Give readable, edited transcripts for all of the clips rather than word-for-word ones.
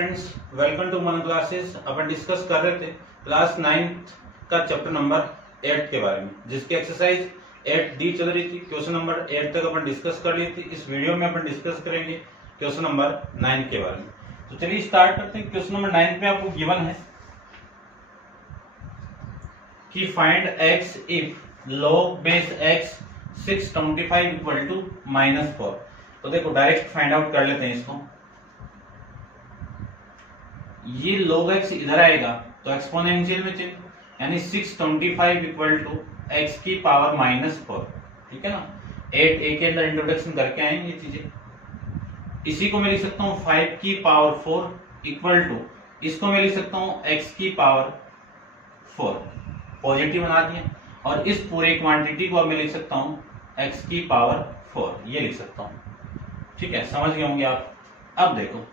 Friends, welcome to मन classes. अपन discuss कर रहे थे क्लास 9th का चैप्टर नंबर 8 के बारे में, जिसकी एक्सरसाइज 8D चल रही थी। क्वेश्चन नंबर 8 तक अपन डिस्कस कर ली थी। इस वीडियो में अपन डिस्कस करेंगे क्वेश्चन नंबर 9 के बारे में। तो चलिए स्टार्ट करते हैं। क्वेश्चन नंबर 9 में आपको गिवन है कि find x if log base x 625 equal to -4। तो देखो डायरेक्ट फाइंड आउट कर लेते हैं इसको। ये log x इधर आएगा तो एक्सपोनेंशियल में चेंज, यानी 625 इक्वल टू x की पावर -4। ठीक है ना, 8a के अंदर इंट्रोडक्शन करके आएंगे ये चीजें। इसी को मैं लिख सकता हूँ 5 की पावर 4 इक्वल टू, इसको मैं लिख सकता हूँ x की पावर 4, पॉजिटिव बना दिया। और इस पूरे क्वांटिटी को अब मैं लिख सकता हूँ x की पावर 4, ये लिख सकता हूँ। ठीक है, समझ गए होंगे आप। अब देखो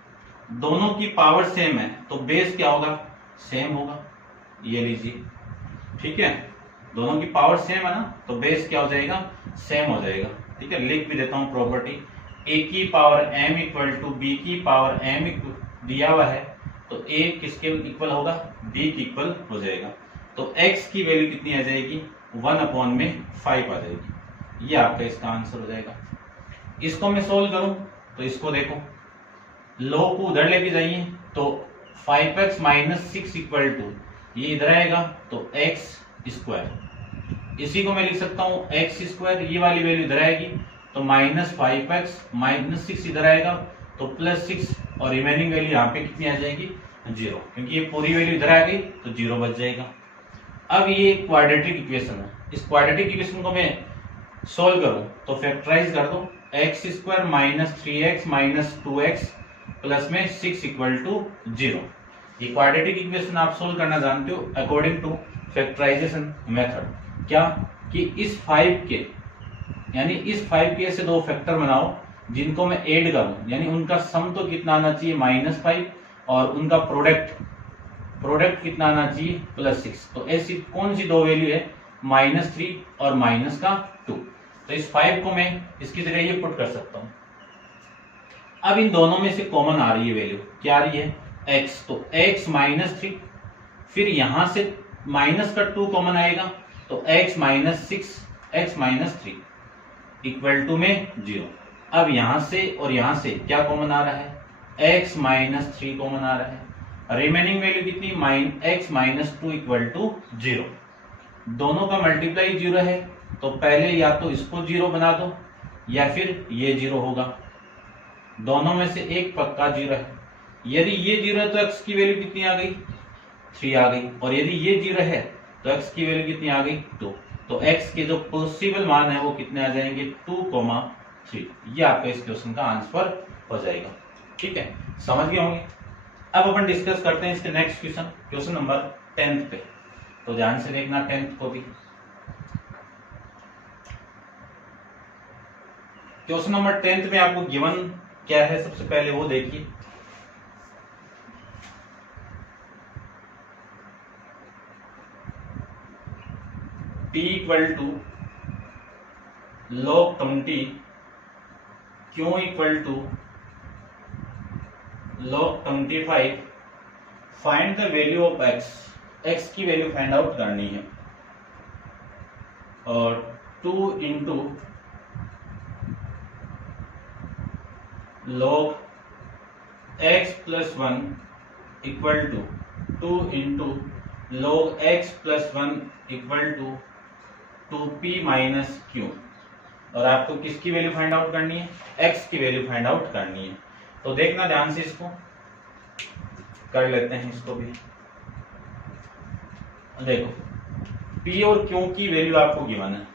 दोनों की पावर सेम है तो बेस क्या होगा, सेम होगा। ये लीजिए, ठीक है, दोनों की पावर सेम है ना, तो बेस क्या हो जाएगा, सेम हो जाएगा। ठीक है, लिख भी देता हूं प्रॉपर्टी, a की power m equal to b की पावर m दिया हुआ है, तो a किसके इक्वल होगा, b की इक्वल हो जाएगा। तो x की वैल्यू कितनी आ जाएगी, 1/5 आ जाएगी। ये आपका इसका आंसर हो जाएगा। इसको मैं सोल्व करूं तो इसको देखो, log को उधर लेके जाइए तो 5x - 6 इक्वल टू, ये इधर आएगा तो x स्क्वायर। इसी को मैं लिख सकता हूँ x स्क्वायर, ये वाली वैल्यू इधर आएगी तो -5x - 6 इधर आएगा तो +6, और रिमेनिंग वैल्यू यहाँ पे कितनी आ जाएगी, 0, क्योंकि ये पूरी वैल्यू इधर आ गई तो 0 बच जाएगा। अब ये क्वाड्रेटिक इक्वेशन है, इस क्वाड्रेटिक इक्वेशन को मैं सोल्व करूं तो फैक्टराइज कर दो, x square - 3x - 2x plus में 6 इक्वल टू 0। ये क्वाड्रेटिक इक्वेशन आप सोल्व करना जानते हो अकॉर्डिंग टू फैक्टराइजेशन मेथड। क्या कि इस 5 के, यानी इस 5 के से दो फैक्टर बनाओ जिनको मैं ऐड करूं, यानी उनका सम तो कितना आना चाहिए, -5, और उनका प्रोडक्ट कितना आना चाहिए, +6। तो ऐसी कौन सी दो वैल्यू है, -3 और -2। तो इस 5 को मैं इसकी जगह ये पुट कर सकता हूं। अब इन दोनों में से कॉमन आ रही है वैल्यू, क्या आ रही है, x, तो x -3, फिर यहां से माइनस का 2 कॉमन आएगा तो x - 6 x - 3 इक्वल टू में 0। अब यहां से और यहां से क्या कॉमन आ रहा है, x - 3 कॉमन आ रहा है। रिमेनिंग वैल्यू कितनी, x - 2 इक्वल टू 0। दोनों का मल्टीप्लाई 0 है तो पहले या तो इसको 0 बना दो या फिर ये 0 होगा। दोनों में से एक पक्का 0 है। यदि ये 0 है तो x की वैल्यू कितनी आ गई, 3 आ गई, और यदि ये 0 है तो x की वैल्यू कितनी आ गई, 2। तो x के जो पॉसिबल मान है वो कितने आ जाएंगे, 2,3। ये आपका इस क्वेश्चन का आंसर हो जाएगा। ठीक है, समझ गए होंगे। अब अपन डिस्कस करते हैं इसके नेक्स्ट क्वेश्चन, क्वेश्चन नंबर 10 पे। तो ध्यान से देखना 10th को भी। क्वेश्चन नंबर 10 में आपको गिवन क्या है, सबसे पहले वो देखिए। P equal to log 20, Q equal to log 25, find the value of x, x की वैल्यू फाइंड आउट करनी है, और 2 into log x plus 1 equal to 2 into log x plus 1 equal to 2p minus q। और आपको किसकी value find out करनी है, x की वैल्यू फाइंड आउट करनी है। तो देखना ध्यान से, इसको कर लेते हैं इसको भी। देखो p और q की वैल्यू आपको गिवन है,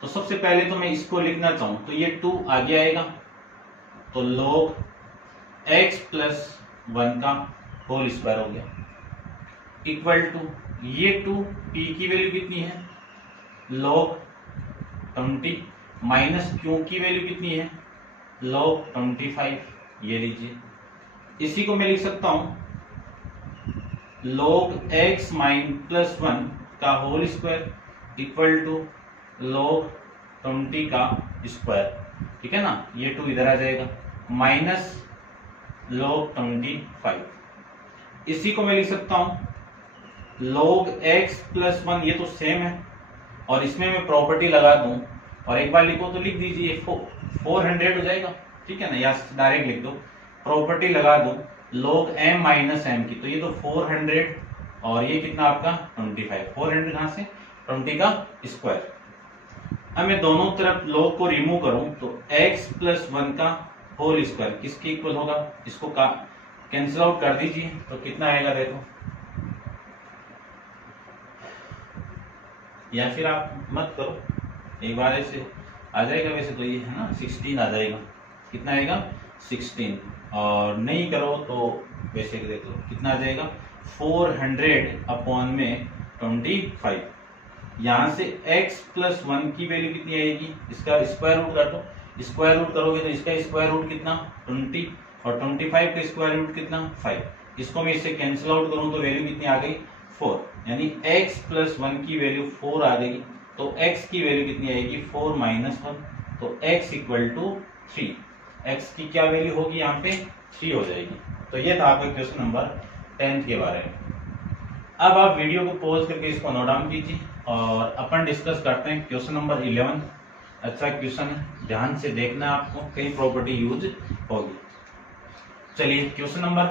तो सबसे पहले तो मैं इसको लिखना चाहूं तो ये 2 आगे आएगा, तो log x प्लस 1 का होल स्क्वायर हो गया, इक्वल टू ये 2, p की वैल्यू कितनी है, log 20, माइनस q की वैल्यू कितनी है, log 25। ये लीजिए, इसी को मैं लिख सकता हूं log x प्लस 1 का whole square equal to log 20 का स्क्वायर। ठीक है ना, ये 2 इधर आ जाएगा, माइनस log 25। इसी को मैं लिख सकता हूं log x प्लस 1, ये तो सेम है, और इसमें मैं प्रॉपर्टी लगा दूं और एक बार लिखो तो लिख दीजिए 400 हो जाएगा, ठीक है ना, या डायरेक्ट लिख दो, प्रॉपर्टी लगा दूं log m माइनस m की, तो ये तो 400 और ये कितना आपका 25, 400 कहां से 20 का स्क्वायर। अब मैं दोनों तरफ log को रिमूव करूं तो x प्लस 1 का होल स्क्वायर किसके इक्वल होगा, इसको कैंसिल आउट कर दीजिए तो कितना आएगा देखो, या फिर आप मत करो, एक बार ऐसे आ जाएगा, वैसे तो ये है ना 16 आ जाएगा, कितना आएगा 16, और नहीं करो तो वैसे देख लो कितना आ जाएगा 400 अपॉन में 25। यहां से x प्लस 1 की वैल्यू कितनी आएगी, इसका स्क्वायर रूट कर दो, स्क्वायर रूट करोगे तो इसका स्क्वायर रूट कितना 20, और 25 का स्क्वायर रूट कितना 5, इसको मैं इससे कैंसिल आउट करूं तो वैल्यू कितनी आ गई 4, यानी x प्लस 1 की वैल्यू 4 आ गई, तो x की वैल्यू कितनी आएगी 4 माइनस 1, तो x इक्वल टू 3, x की क्या वैल्यू होगी यहाँ पे 3 हो जाएगी। तो ये था आपका क्वेश्चन नंबर 10 के बारे में। अब आप वीडियो को पॉज करके इसको नोट डाउन कीजिए और अपन डिस्कस करते हैं क्वेश्चन नंबर 11। अच्छा क्वेश्चन है, ध्यान से देखना, आपको कई प्रॉपर्टी यूज होगी। चलिए क्वेश्चन नंबर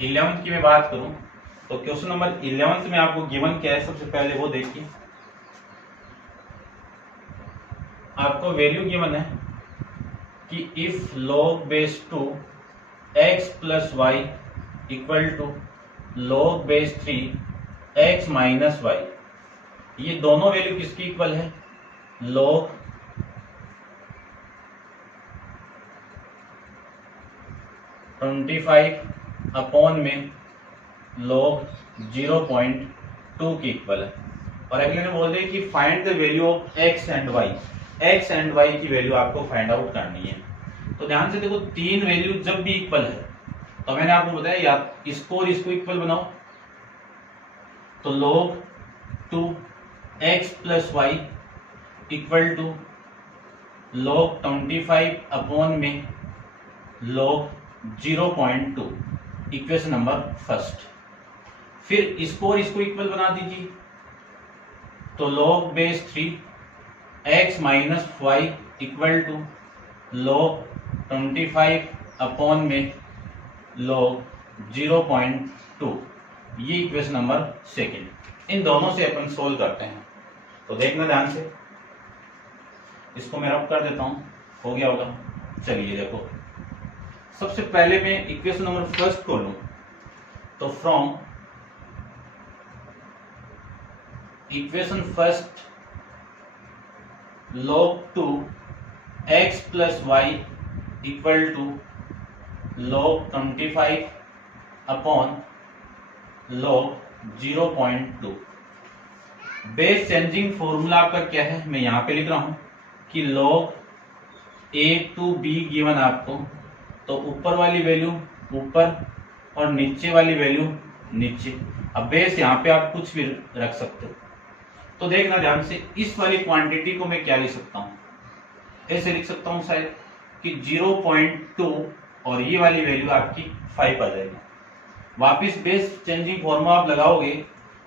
11 की मैं बात करूं तो क्वेश्चन नंबर 11 में आपको गिवन क्या है, सबसे पहले वो देखिए। आपको वैल्यू गिवन है कि if log base 2 x plus y equal to log base 3 x minus y, ये दोनों वैल्यू किसकी इक्वल है, log अपॉन में log 0.2 की इक्वल है, और अगले ने बोल दिया कि find the value of x and y, x and y की वैल्यू आपको फाइंड आउट करनी है। तो ध्यान से देखो, तीन वैल्यू जब भी इक्वल है तो मैंने आपको बताया या इसको और इसको इक्वल बनाओ, तो log 2 x plus y equal to log 25 upon में log 0.2, इक्वेशन नंबर फर्स्ट। फिर इसको और इसको इक्वल बना दीजिए, तो log base 3 x minus y equal to log 25 upon में log 0.2, ये इक्वेशन नंबर सेकेंड। इन दोनों से अपन सोल्व करते हैं, तो देखना ध्यान से, इसको मैं रब कर देता हूं, हो गया होगा। चलिए देखो, सबसे पहले मैं इक्वेशन नंबर फर्स्ट को लूं, तो from equation first log 2 x plus y equal to log 25 upon log 0.2। Base changing formula आपका क्या है, मैं यहां पे लिख रहा हूं कि log a to b given आपको, तो ऊपर वाली वैल्यू ऊपर और नीचे वाली वैल्यू नीचे। अब बेस यहाँ पे आप कुछ भी रख सकते हो, तो देखना ध्यान से, इस वाली क्वांटिटी को मैं क्या लिख सकता हूँ, ऐसे लिख सकता हूँ शायद कि 0.2 और ये वाली वैल्यू आपकी 5 आ जाएगी। वापिस बेस चेंजिंग फॉर्मूला आप लगाओगे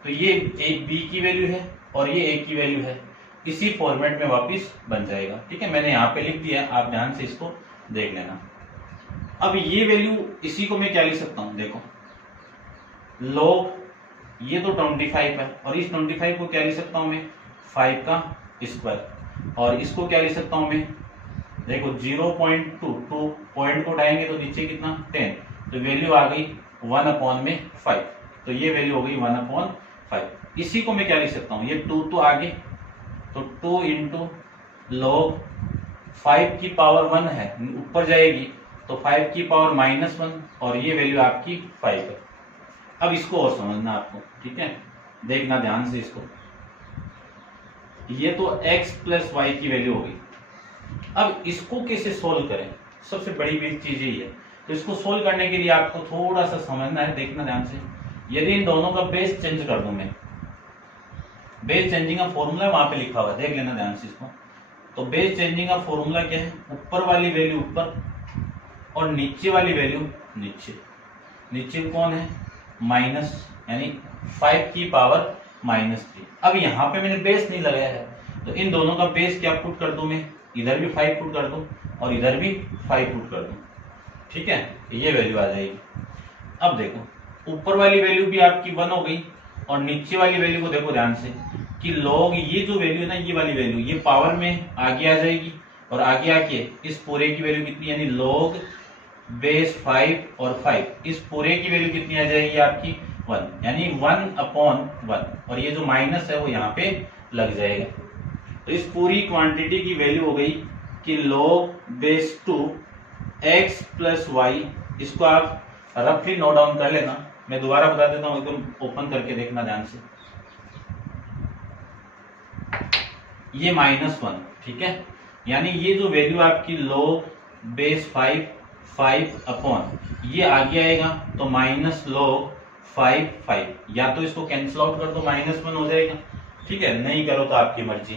तो ये एक b की वैल्यू है और ये a की वैल्यू है, इसी फॉर्मेट में वापिस बन जाएगा। ठीक है, मैंने यहाँ पे लिख दिया, आप ध्यान से इसको देख लेना। अब ये वैल्यू, इसी को मैं क्या लिख सकता हूँ, देखो log, ये तो 25 है, और इस 25 को क्या लिख सकता हूँ मैं 5 का स्क्वायर, और इसको क्या लिख सकता हूँ मैं, देखो 0.2, 2 पॉइंट को उठाएंगे तो नीचे कितना 10, तो वैल्यू आ गई 1 अपॉन में 5, तो ये वैल्यू हो गई 1 अपॉन 5। इसी को मैं क्या लिख सकता हूँ, ये 2 तो आगे, तो 2 इंटू log 5 की पावर 1 है, ऊपर जाएगी तो 5 की पावर -1, और ये वैल्यू आपकी 5 है। अब इसको और समझना आपको, ठीक है, देखना ध्यान से इसको, ये तो x प्लस वाई की वैल्यू हो गई। अब इसको कैसे सोल्व करें, सबसे बड़ी चीज यही है। तो इसको सोल्व करने के लिए आपको थोड़ा सा समझना है, देखना ध्यान से। यदि इन दोनों का बेस चेंज कर दूं मैं, बेस चेंजिंग का फॉर्मूला वहां पे लिखा हुआ है, देख लेना ध्यान से इसको। तो बेस चेंजिंग का फॉर्मूला क्या है, ऊपर वाली वैल्यू ऊपर और नीचे वाली वैल्यू नीचे। नीचे कौन है, माइनस, यानी 5 की पावर -3। अब यहाँ पे मैंने बेस नहीं लगाया है, तो इन दोनों का बेस क्या पुट कर दूं मैं, इधर भी 5 पुट कर दूं और इधर भी 5 पुट कर दूं। ठीक है, ये वैल्यू आ जाएगी। अब देखो ऊपर वाली वैल्यू भी आपकी 1 हो गई और नीचे वाली वैल्यू को देखो ध्यान से कि लॉग ये जो वैल्यू है ना, ये वाली वैल्यू ये पावर में आगे आ जाएगी और आगे आके इस पूरे की वैल्यू कितनी, यानी लॉग बेस 5 और 5, इस पूरे की वैल्यू कितनी आ जाएगी आपकी 1, यानी 1/1। और ये जो माइनस है वो यहाँ पे लग जाएगा। तो इस पूरी क्वांटिटी की वैल्यू हो गई कि log base 2 x plus y. इसको आप रफली नोट डाउन कर लेना, मैं दोबारा बता देता हूं, एकदम ओपन करके देखना ध्यान से। ये -1, ठीक है, यानी ये जो वैल्यू आपकी log बेस 5 अपॉन ये आगे आएगा तो -log 5, या तो इसको कैंसिल आउट कर दो, -1 हो जाएगा। ठीक है, नहीं करो तो आपकी मर्जी।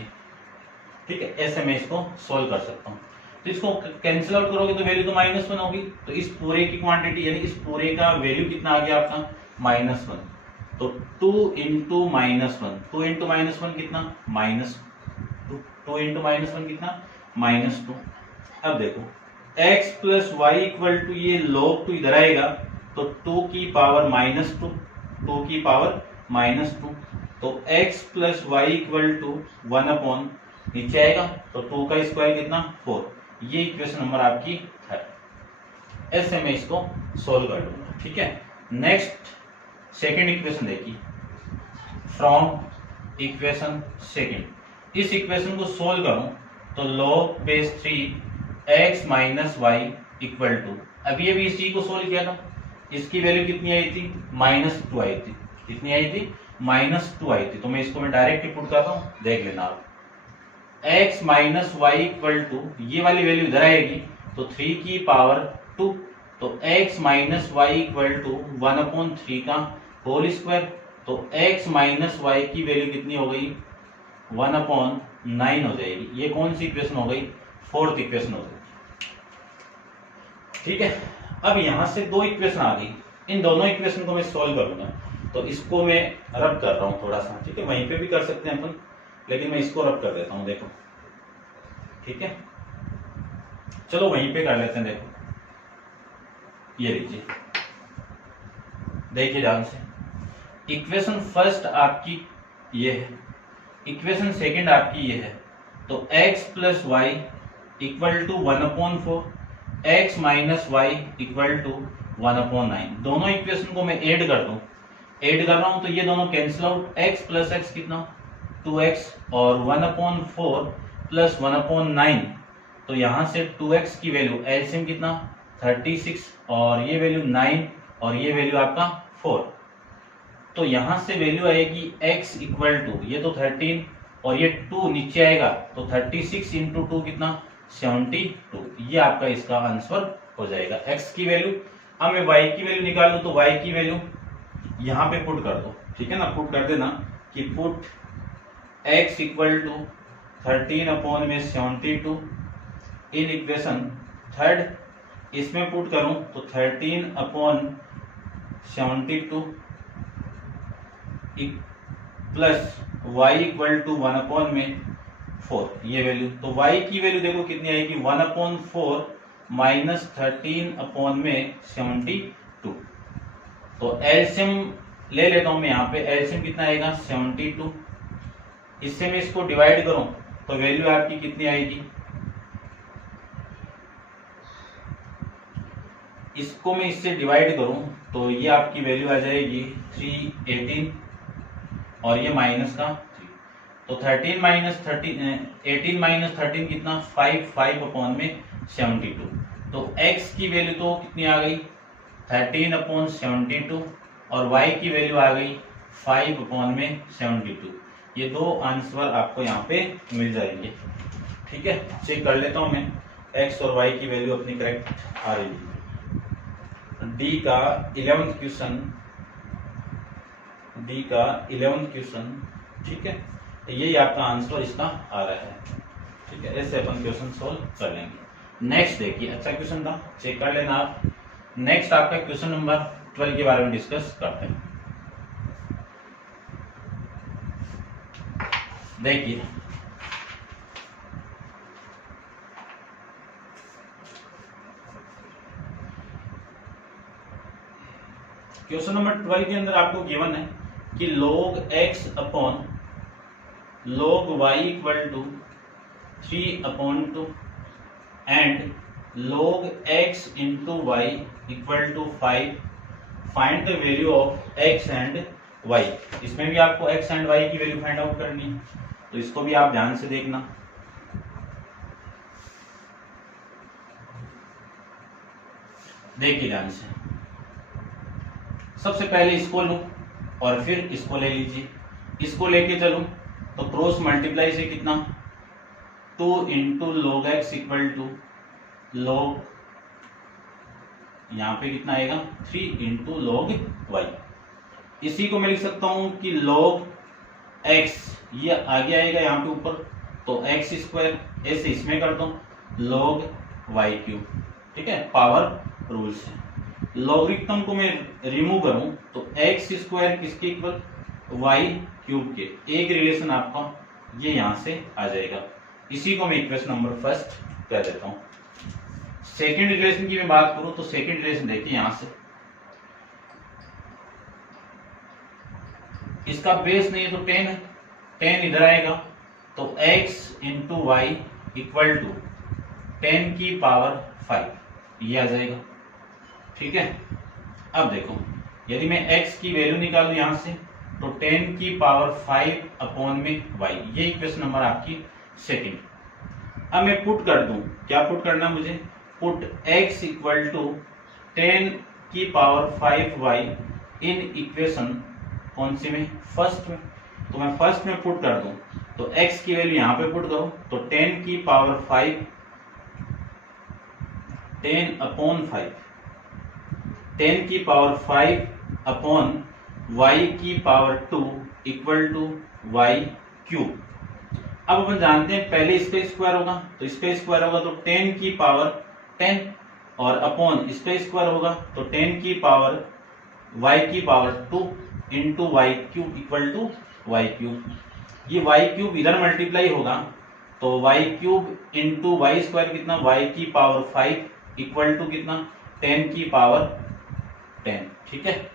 ठीक है, ऐसे मैं इसको सोल्व कर सकता हूँ। तो इसको कैंसिल आउट करोगे तो वैल्यू तो -1 होगी। तो इस पूरे की क्वांटिटी यानी इस पूरे का वैल्यू कितना आ गया आपका, -1। तो 2 इंटू -1, 2 इंटू -1 कितना, -2, 2 इंटू -1 कितना, -2। अब देखो x plus y equal to ये log 2 इधर आएगा तो 2 की पावर -2, 2 की पावर -2। तो x plus y equal to 1 upon नीचे आएगा तो 2 का स्क्वायर कितना, 4। ये इक्वेशन नंबर आपकी है। ऐसे मैं इसको सोल्व कर लूंगा। ठीक है, नेक्स्ट सेकेंड इक्वेशन देखिए, फ्रॉम इक्वेशन सेकेंड। इस इक्वेशन को सोल्व करूं तो log base 3 x minus y equal to, अभी इसी को सोल्व किया था, इसकी वैल्यू कितनी आई थी, -2 आई थी। कितनी आई थी, -2 आई थी। तो मैं इसको डायरेक्ट ही पुट करता हूं, देख लेना आप। x minus y equal to ये वाली वैल्यू इधर आएगी तो 3 की पावर 2। तो x minus y equal to 1/3 का होल स्क्वायर। तो x माइनस वाई की वैल्यू कितनी हो गई, 1/9 हो जाएगी। ये कौन सी इक्वेशन हो गई, फोर्थ इक्वेशन हो गई। ठीक है, अब यहां से दो इक्वेशन आ गई, इन दोनों इक्वेशन को मैं सोल्व करूंगा। तो इसको मैं रब कर रहा हूं थोड़ा सा। ठीक है, वहीं पे भी कर सकते हैं अपन, लेकिन मैं इसको रब कर देता हूं, देखो। ठीक है, चलो वहीं पे कर लेते हैं। देखो ये लीजिए, देखिए ध्यान से। इक्वेशन फर्स्ट आपकी ये है, इक्वेशन सेकंड आपकी ये है। तो x plus y equal to 1/4, x minus y equal to 1/9। दोनों इक्वेशन को मैं ऐड कर दूं, ऐड कर रहा हूं तो ये दोनों cancel out. x plus x कितना, 2x, और 1/4 प्लस 1/9। तो यहां से 2x की वैल्यू एलसीएम कितना, 36, और ये वैल्यू 9 और ये वैल्यू आपका 4। तो यहां से वैल्यू आएगी x इक्वल टू, ये तो 13 और ये 2 नीचे आएगा तो 36 इंटू 2 कितना, 72। ये आपका इसका आंसर हो जाएगा x की वैल्यू। अब मैं y की वैल्यू निकालूं तो y की वैल्यू यहां पे पुट कर दो। ठीक है ना, पुट कर देना कि put x equal to 13/72 in equation third. इसमें पुट करूं तो 13/72 प्लस y इक्वल टू 1/4, ये वैल्यू। तो y की वैल्यू देखो कितनी आएगी, 1/4 माइनस 13/72। तो एलसीएम ले लेता हूं मैं यहाँ पे, एलसीएम कितना आएगा, 72। इससे मैं इसको डिवाइड करूं तो वैल्यू आपकी कितनी आएगी, इसको मैं इससे डिवाइड करूं तो ये आपकी वैल्यू आ जाएगी 318 और ये माइनस का 3। तो 18 माइनस 13 कितना, 5/72। तो x की वैल्यू तो कितनी आ गई, 13/72 और y की वैल्यू आ गई 5/72। ये दो आंसर आपको यहाँ पे मिल जाएंगे। ठीक है, चेक कर लेता हूं मैं, x और y की वैल्यू अपनी करेक्ट आ रही है। डी का 11th क्वेश्चन, ठीक है, यही आपका आंसर इसका आ रहा है। ठीक है, ऐसे अपन क्वेश्चन सोल्व कर लेंगे। नेक्स्ट देखिए, अच्छा क्वेश्चन था, चेक कर लेना आप। नेक्स्ट आपका क्वेश्चन नंबर 12 के बारे में डिस्कस करते हैं। देखिए क्वेश्चन नंबर 12 के अंदर आपको गिवन है कि log x upon log y equal to 3/2 and log x into y equal to 5, find the value of x and y। इसमें भी आपको x एंड y की वैल्यू फाइंड आउट करनी है, तो इसको भी आप ध्यान से देखना। देखिए ध्यान से, सबसे पहले इसको लूं और फिर इसको ले लीजिए। इसको लेके चलूं तो क्रॉस मल्टीप्लाई से कितना 2 into log x equal to log, यहां पे कितना आएगा 3 इंटू लॉग वाई। इसी को मैं लिख सकता हूं कि लॉग एक्स, ये आगे आएगा यहाँ पे ऊपर, तो एक्स स्क्वायर, ऐसे इसमें कर दो लॉग वाई क्यूब। ठीक है, पावर रूल से लॉगरिथम को मैं रिमूव करूं तो एक्स स्क्वायर किसके इक्वल, वाई क्यूब के। एक रिलेशन आपका ये यहां से आ जाएगा। इसी को मैं इक्वेशन नंबर फर्स्ट कह देता हूं। सेकंड रिलेशन की मैं बात करूं तो सेकंड रिलेशन देखिए, यहां से इसका बेस नहीं है तो 10 है, 10 इधर आएगा तो x into y equal to 10 की पावर 5, ये आ जाएगा। ठीक है, अब देखो यदि मैं x की वैल्यू निकालू यहां से तो 10 की पावर 5 अपॉन में y, ये इक्वेशन नंबर आपकी सेकंड। अब मैं पुट कर दूं, क्या पुट करना मुझे, पुट x इक्वल टू 10 की पावर 5y इन इक्वेशन कौन सी में, फर्स्ट में। तो मैं फर्स्ट में पुट कर दूं तो x की वैल्यू यहां पे पुट करूं तो 10 की पावर 5, 10 अपॉन 5, 10 की पावर 5 अपॉन y की power 2 equal to y cube. अब अपन जानते हैं पहले इसका स्क्वायर होगा, तो इसका स्क्वायर होगा तो 10 की पावर 10 और अपॉन इसका स्क्वायर होगा तो 10 की पावर y की power 2 into y cube equal to y cube. ये वाई क्यूब इधर मल्टीप्लाई होगा तो y cube into y square कितना, y की पावर 5 इक्वल टू कितना 10 की पावर 10। ठीक है,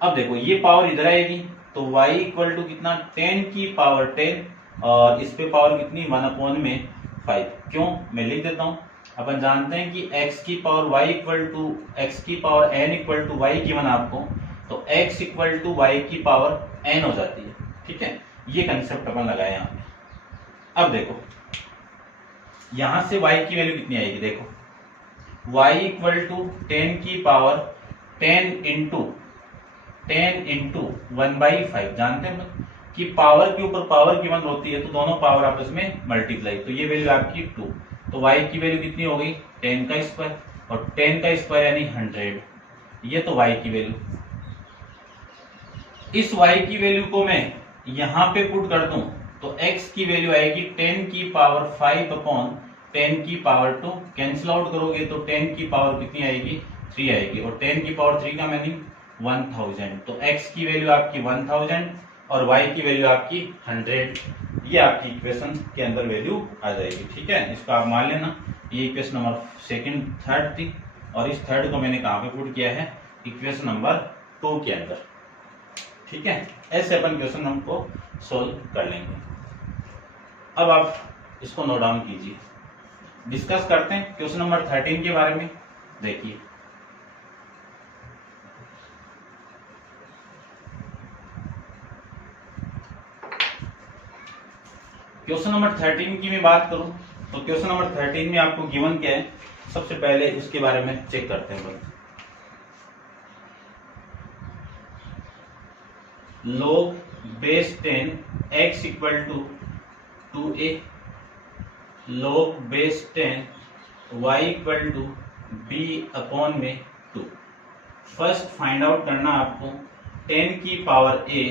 अब देखो ये पावर इधर आएगी तो y इक्वल टू कितना 10 की पावर 10 और इस पे पावर कितनी 1 अपॉन में 5। क्यों, मैं लिख देता हूं। अपन जानते हैं कि x की power y equal to x की power n equal to y given आपको, तो x इक्वल टू y की पावर n हो जाती है। ठीक है, ये कंसेप्ट अपन लगाए यहाँ पे। अब देखो यहां से y की वैल्यू कितनी आएगी, देखो y इक्वल टू 10 की पावर 10 इंटू 1/5। जानते हैं कि पावर के ऊपर पावर गिवन होती है तो दोनों पावर आपस में मल्टीप्लाई, तो ये वैल्यू आपकी 2, तो y की वैल्यू कितनी हो गई 10 का स्क्वायर, और 10 का स्क्वायर यानी 100, ये तो y की वैल्यू। इस y की वैल्यू को मैं यहां पे पुट कर दूं तो x की वैल्यू आएगी 10 की पावर 5 अपॉन 10 की पावर 2, कैंसिल आउट करोगे तो 10 की पावर कितनी आएगी 3 आएगी, और 10 की पावर 3 का मीनिंग 1000। तो x की वैल्यू आपकी 1000 और y की वैल्यू आपकी 100। ये आपकी इक्वेशन के अंदर वैल्यू आ जाएगी। ठीक है, इसको आप मान लेना। ये इक्वेशन नंबर सेकंड थर्ड थी और इस थर्ड को मैंने कहां पे पुट किया है, इक्वेशन नंबर 2 के अंदर। ठीक है, ऐसे अपन क्वेश्चन नंबर को सोल्व कर लेंगे। अब आप इसको नोट डाउन कीजिए। डिस्कस करते हैं क्वेश्चन नंबर 13 के बारे में। देखिए क्वेश्चन नंबर 13 की मैं बात करूं तो क्वेश्चन नंबर 13 में आपको गिवन क्या है, सबसे पहले उसके बारे में चेक करते हैं। log base 10 x equal to 2a, log base 10 y equal to b upon में 2। फर्स्ट फाइंड आउट करना आपको 10 की पावर a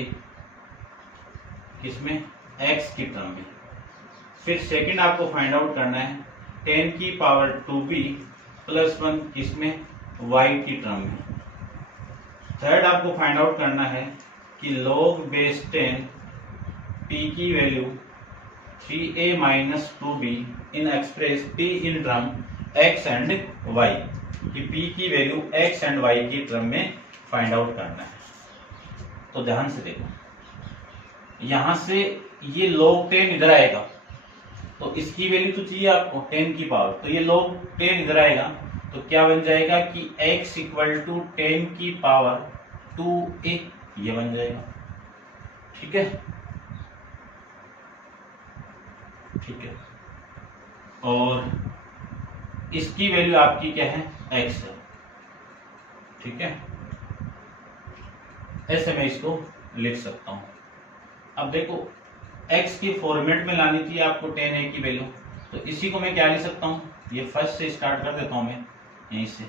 किसमें, x की टर्म में। फिर सेकंड आपको फाइंड आउट करना है 10 की पावर 2b प्लस 1 किसमें, y की टर्म में। थर्ड आपको फाइंड आउट करना है कि log बेस 10 p की value 3a minus 2b Inn Express p in term x and y, कि p की वैल्यू x एंड y की टर्म में फाइंड आउट करना है। तो ध्यान से देखो, यहां से ये log 10 इधर आएगा तो इसकी वैल्यू तो चाहिए आपको 10 की पावर, तो ये log 10 इधर आएगा तो क्या बन जाएगा कि x इक्वल टू 10 की पावर 2a, ये बन जाएगा। ठीक है, ठीक है, और इसकी वैल्यू आपकी क्या है, x है। ठीक है, ऐसे मैं इसको लिख सकता हूं। अब देखो x की फॉर्मेट में लानी थी आपको 10a की वैल्यू, तो इसी को मैं क्या लिख सकता हूं, ये फर्स्ट से स्टार्ट कर देता हूं मैं यहीं से।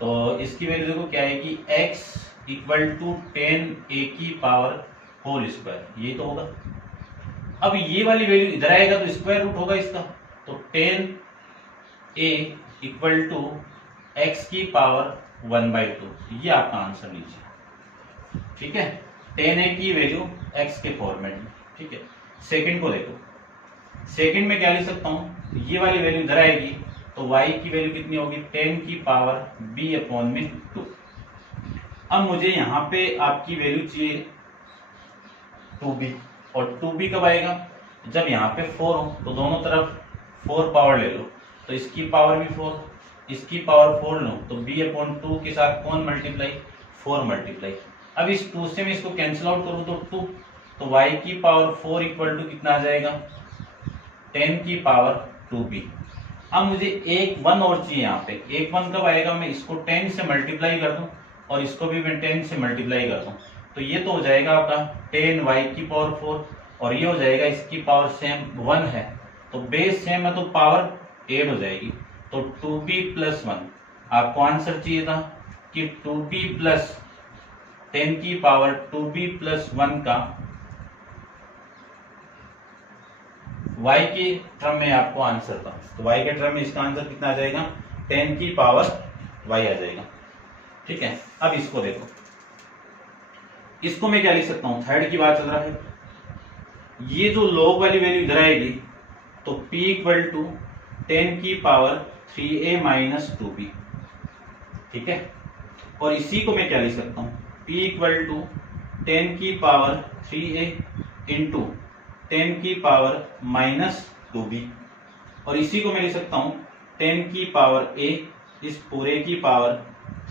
तो इसकी वैल्यू देखो क्या है कि x इक्वल टू 10a की पावर होल स्क्वायर, ये तो होगा। अब ये वाली वैल्यू इधर आएगा तो स्क्वायर रूट होगा इसका, तो 10a इक्वल टू x की पावर 1/2, ये आपका आंसर लीजिए। ठीक है, 10a की वैल्यू x के फॉर्मेट में। ठीक है, सेकंड को देखो, सेकंड में क्या लिख सकता हूं, ये वाली वैल्यू इधर आएगी तो y की वैल्यू कितनी होगी, 10 की पावर b/2। अब मुझे यहाँ पे आपकी वैल्यू चाहिए 2b, और 2b कब आएगा, जब यहाँ पे 4 हो, तो दोनों तरफ 4 पावर ले लो, तो इसकी पावर भी 4, इसकी पावर 4 लो, तो b/2 के साथ कौन मल्टीप्लाई, 4 मल्टीप्लाई। अब इस 2 से मैं इसको कैंसिल आउट करूं तो 2, तो y की पावर 4 इक्वल टू कितना आ जाएगा, 10 की पावर 2b। अब मुझे एक 1 और चाहिए यहाँ पे, एक 1 कब आएगा, मैं इसको 10 से मल्टीप्लाई कर दूं और इसको भी मैं 10 से मल्टीप्लाई कर दूं, तो ये तो हो जाएगा आपका 10y की पावर 4, और ये हो जाएगा इसकी पावर सेम 1 है, तो बेस सेम है तो पावर 8 हो जाएगी, तो 2b प्लस 1। आपको आंसर चाहिए था कि 2b प्लस 10 की पावर 2b प्लस 1 का y के टर्म में आपको आंसर था, तो y के टर्म में इसका आंसर कितना आ जाएगा, 10 की पावर y आ जाएगा। ठीक है, अब इसको देखो, इसको मैं क्या लिख सकता हूं, थर्ड की बात चल रहा है, ये जो log वाली वैल्यू इधर आएगी तो p इक्वल टू 10 की पावर 3a माइनस 2b। ठीक है, और इसी को मैं क्या लिख सकता हूं, p इक्वल टू 10 की पावर 3a इंटू 10 की पावर माइनस 2b, और इसी को मैं लिख सकता हूं 10 की पावर a इस पूरे की पावर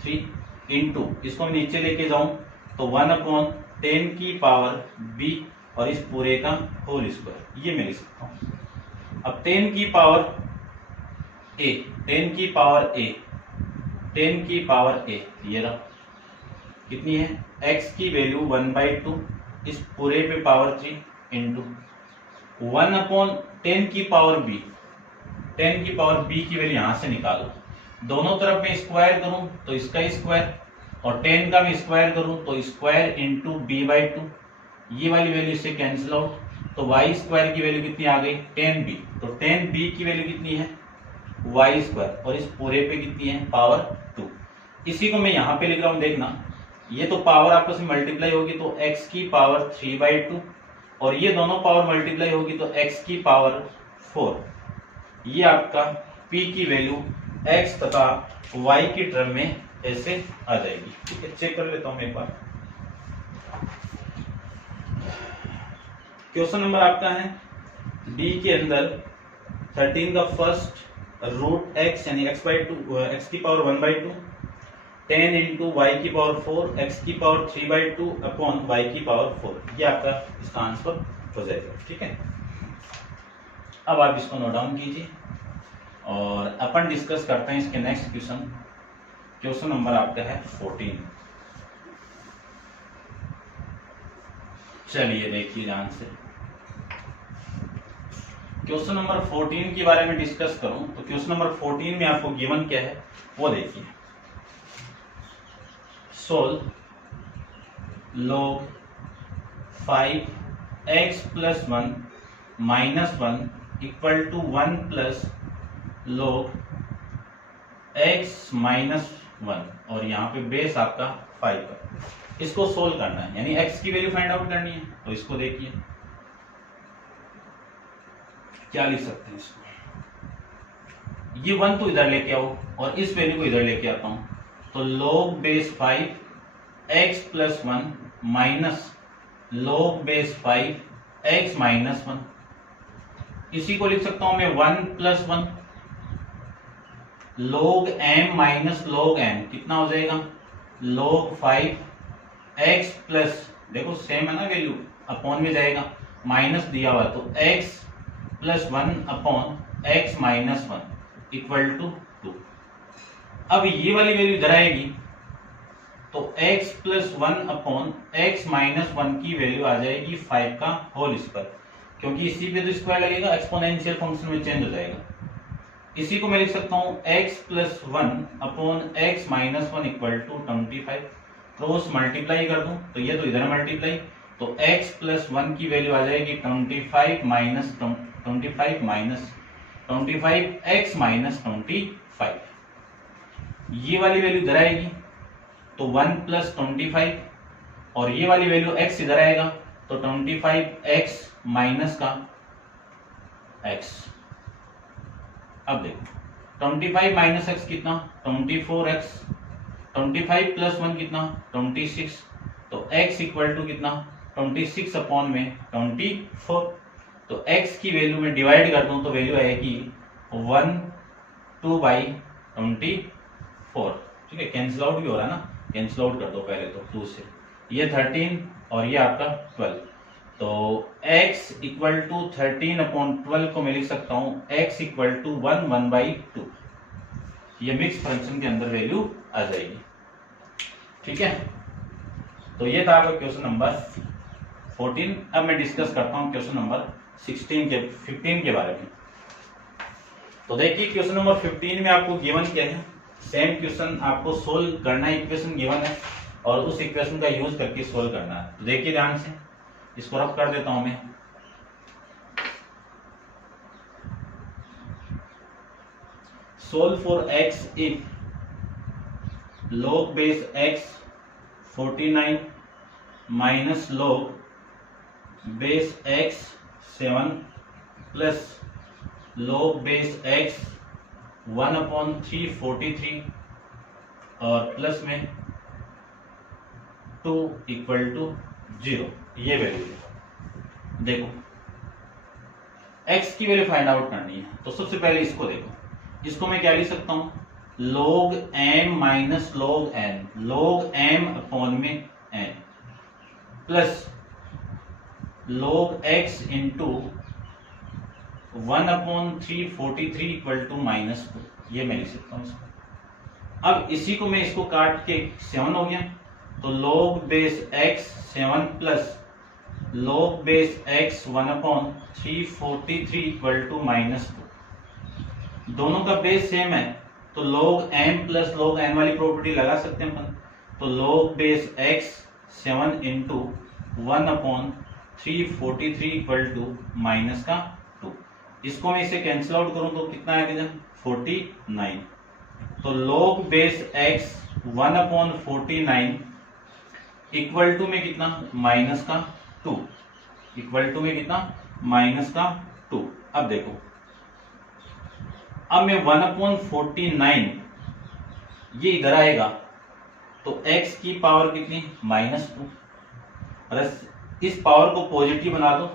3 इंटू, इसको मैं नीचे लेके जाऊं तो 1/10 की पावर b और इस पूरे का होल स्क्वायर, ये मैं लिख सकता हूं। अब 10 की पावर a, 10 की पावर a, 10 की पावर a, ये रहा, कितनी है, x की वैल्यू 1/2 इस पूरे पे पावर 3 इंटू 1/10 की पावर b, 10 की पावर b की वैल्यू यहां से निकालो, दोनों तरफ में स्क्वायर करूं तो इसका स्क्वायर, और 10 का मैं स्क्वायर करूं तो स्क्वायर इंटू b/2, ये वाली वैल्यू से कैंसिल आउट, तो y स्क्वायर की वैल्यू कितनी आ गई, 10b, तो 10b की वैल्यू कितनी है, y स्क्वायर, और इस पूरे पे कितनी है, पावर 2। इसी को मैं यहाँ पे लिख रहा हूँ, देखना ये तो पावर आपस में मल्टीप्लाई होगी तो x की पावर 3/2, और ये दोनों पावर मल्टीप्लाई होगी तो x की पावर 4, ये आपका p की वैल्यू x तथा y की टर्म में ऐसे आ जाएगी। ठीक है, चेक कर लेता हूं मैं एक बार। क्वेश्चन नंबर आपका है डी के अंदर 13 का फर्स्ट रूट x यानी x की पावर 1/2 10 इंटू वाई की पावर 4 x की पावर 3/2 अपॉन y की पावर 4, ये आपका इसका आंसर हो जाएगा। ठीक है, अब आप इसको नोट डाउन कीजिए और अपन डिस्कस करते हैं इसके नेक्स्ट क्वेश्चन। क्वेश्चन नंबर आपका है 14। चलिए देखिए ध्यान से, क्वेश्चन नंबर 14 के बारे में डिस्कस करूं तो क्वेश्चन नंबर 14 में आपको गिवन क्या है वो देखिए, solve log 5x + 1 -1 equal to 1 plus log x minus 1 और यहाँ पे बेस आपका 5 है। इसको सोल्व करना है, यानी x की वैल्यू फाइंड आउट करनी है। तो इसको देखिए क्या लिख सकते हैं इसको, ये 1 तो इधर लेके आओ और इस वैल्यू को इधर लेके आता हूं, तो log base 5 x plus 1 minus log base 5 x minus 1, इसी को लिख सकता हूं मैं 1 plus 1 log m minus log n कितना हो जाएगा, log 5 x प्लस, देखो सेम है ना वैल्यू, अपॉन में जाएगा, माइनस दिया हुआ तो x plus 1 upon x minus 1 equal to 2। अब ये वाली वैल्यू इधर आएगी तो x plus 1 upon x minus 1 की वैल्यू आ जाएगी 5 का होल स्क्वायर, क्योंकि इसी पे तो स्क्वायर लगेगा, एक्सपोनेंशियल फंक्शन में चेंज हो जाएगा। इसी को मैं लिख सकता हूं x plus 1 upon x minus 1 equal to 25। Cross multiply कर दूं तो ये तो इधर मल्टीप्लाई, तो x प्लस 1 की वैल्यू आ जाएगी 25 माइनस 25 x माइनस 25, ये वाली वैल्यू इधर आएगी तो 1 प्लस 25 और ये वाली वैल्यू x इधर आएगा तो 25x माइनस का x। अब देखो 25 माइनस x कितना, 24x, 25 प्लस 1 कितना 26, तो x इक्वल टू कितना 26 अपॉन में 24, तो x की वैल्यू में डिवाइड कर दूं तो वैल्यू आएगी 1/2/24। ठीक है, कैंसिल आउट भी हो रहा है ना, कैंसिल आउट कर दो पहले तो 2 से, ये 13 और ये आपका 12, तो x इक्वल टू 13 अपॉन 12 को मैं लिख सकता हूं x इक्वल टू 1/2, ये मिक्स फंक्शन के अंदर वैल्यू आ जाएगी। ठीक है, तो ये था आपका क्वेश्चन नंबर 14। अब मैं डिस्कस करता हूं क्वेश्चन नंबर 15 के बारे में। तो देखिए क्वेश्चन नंबर 15 में आपको गिवन क्या है, सेम क्वेश्चन आपको सोल्व करना है, इक्वेशन गिवन है और उस इक्वेशन का यूज करके सोल्व करना है। तो देखिए ध्यान से, इसको रफ कर देता हूं मैं। Solve for x if log base x 49 minus log base x 7 plus log base x 1/343 और प्लस में 2 इक्वल टू 0, ये वैल्यू देखो, x की वैल्यू फाइंड आउट करनी है। तो सबसे पहले इसको देखो, इसको मैं क्या लिख सकता हूं, log m minus log n, log m upon में n plus log x into 1/343 equal to -2, ये मैं लिख सकता हूं इसको। अब इसी को मैं इसको काट के 7 हो गया, तो log base x 7 plus log base x 1/343 equal to -2, दोनों का बेस सेम है तो log m plus log n वाली प्रॉपर्टी लगा सकते हैं अपन, तो log base x 7 into 1/343 equal to -2, इसको मैं इसे कैंसिल आउट करूं तो कितना आएगा 49, तो log base x 1/49 equal to में कितना -2, इक्वल टू में कितना -2। अब देखो, अब मैं 1/49 ये इधर आएगा तो x की पावर कितनी -2, और इस पावर को पॉजिटिव बना दो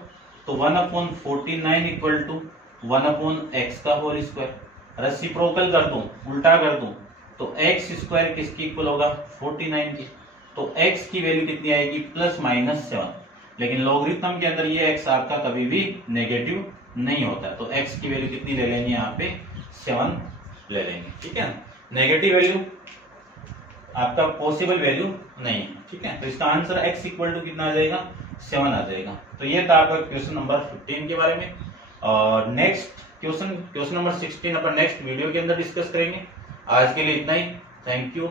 तो 1/49 इक्वल टू 1/x का होल स्क्वायर, रेसिप्रोकल कर दूं, उल्टा कर दूं तो x स्क्वायर किसकी इक्वल होगा 49 की, तो x की वैल्यू कितनी आएगी +-7, लेकिन लॉगरिथम के अंदर ये x आपका कभी भी नेगेटिव नहीं होता, तो x की वैल्यू कितनी ले लेंगे यहाँ पे 7 ले लेंगे। ठीक है, नेगेटिव वैल्यू आपका पॉसिबल वैल्यू नहीं है। ठीक है, तो इसका आंसर x इक्वल टू कितना आ जाएगा 7 आ जाएगा। तो ये था आपका क्वेश्चन नंबर 15 के बारे में, और नेक्स्ट क्वेश्चन नंबर 16 अपन नेक्स्ट वीडियो के अंदर डिस्कस करेंगे। आज के लिए इतना ही, थैंक यू।